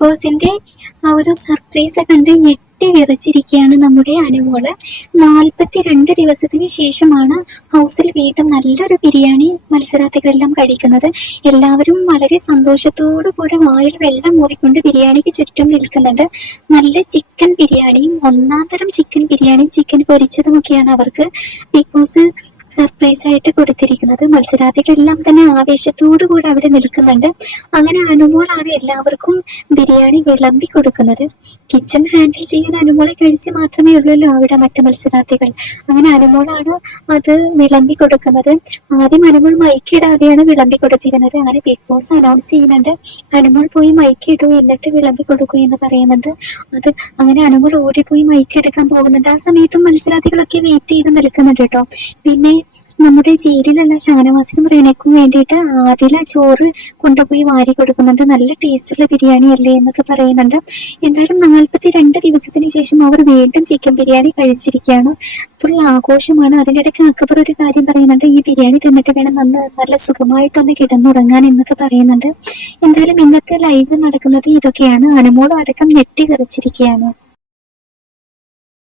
ബോസിന്റെ ആ ഒരു സർപ്രൈസ് കണ്ട് ഞെട്ടി വിറച്ചിരിക്കുകയാണ് നമ്മുടെ അനുമോൾ. നാൽപ്പത്തിരണ്ട് ദിവസത്തിന് ശേഷമാണ് ഹൗസിൽ വീണ്ടും നല്ലൊരു ബിരിയാണി മത്സരാർത്ഥികളെല്ലാം കഴിക്കുന്നത്. എല്ലാവരും വളരെ സന്തോഷത്തോടു കൂടെ വായിൽ വെള്ളം മൂറിക്കൊണ്ട് ബിരിയാണിക്ക് ചുറ്റും നിൽക്കുന്നുണ്ട്. നല്ല ചിക്കൻ ബിരിയാണിയും ഒന്നാം തരം ചിക്കൻ ബിരിയാണിയും ചിക്കൻ പൊരിച്ചതുമൊക്കെയാണ് അവർക്ക്. ബിഗ് ബോസ് സർപ്രൈസ് ആയിട്ട് കൊടുത്തിരിക്കുന്നത്. മത്സരാർത്ഥികളെല്ലാം തന്നെ ആവേശത്തോടു കൂടി അവിടെ നിൽക്കുന്നുണ്ട്. അങ്ങനെ അനുമോളാണ് എല്ലാവർക്കും ബിരിയാണി വിളമ്പി കൊടുക്കുന്നത്. കിച്ചൺ ഹാൻഡിൽ ചെയ്യാൻ അനുമോളെ കഴിച്ച് മാത്രമേ ഉള്ളൂല്ലോ അവിടെ മറ്റു മത്സരാർത്ഥികൾ. അങ്ങനെ അനുമോളാണ് അത് വിളമ്പി കൊടുക്കുന്നത്. ആദ്യം അനുമോൾ മൈക്കിടാതെയാണ് വിളമ്പി കൊടുത്തിരുന്നത്. അങ്ങനെ ബിഗ് ബോസ് അനൗൺസ് ചെയ്യുന്നുണ്ട്. അനുമോൾ പോയി മൈക്ക് എന്നിട്ട് വിളമ്പി കൊടുക്കൂ എന്ന് പറയുന്നുണ്ട്. അത് അങ്ങനെ അനുമോൾ ഓടിപ്പോയി മൈക്ക് എടുക്കാൻ പോകുന്നുണ്ട്. ആ സമയത്തും മത്സരാർത്ഥികളൊക്കെ വെയിറ്റ് ചെയ്ത് നിൽക്കുന്നുണ്ട് കേട്ടോ. പിന്നെ നമ്മുടെ ജയിലിലുള്ള ഷാനവാസിനും റെനക്കും വേണ്ടിയിട്ട് ആദില ചോറ് കൊണ്ടുപോയി വാരി കൊടുക്കുന്നുണ്ട്. നല്ല ടേസ്റ്റുള്ള ബിരിയാണി അല്ലേ എന്നൊക്കെ പറയുന്നുണ്ട്. എന്തായാലും നാൽപ്പത്തി രണ്ട് ദിവസത്തിന് ശേഷം അവർ വീണ്ടും ചിക്കൻ ബിരിയാണി കഴിച്ചിരിക്കുകയാണ്. ഫുൾ ആഘോഷമാണ്. അതിന്റെ ഇടയ്ക്ക് അക്ബർ ഒരു കാര്യം പറയുന്നുണ്ട്. ഈ ബിരിയാണി തിന്നിട്ട് വേണം നന്ന് നല്ല സുഖമായിട്ടൊന്ന് കിടന്നുറങ്ങാൻ എന്നൊക്കെ പറയുന്നുണ്ട്. എന്തായാലും ഇന്നത്തെ ലൈവ് നടക്കുന്നത് ഇതൊക്കെയാണ്. അനുമോളും അടക്കം ഞെട്ടി വിറച്ചിരിക്കുകയാണ്.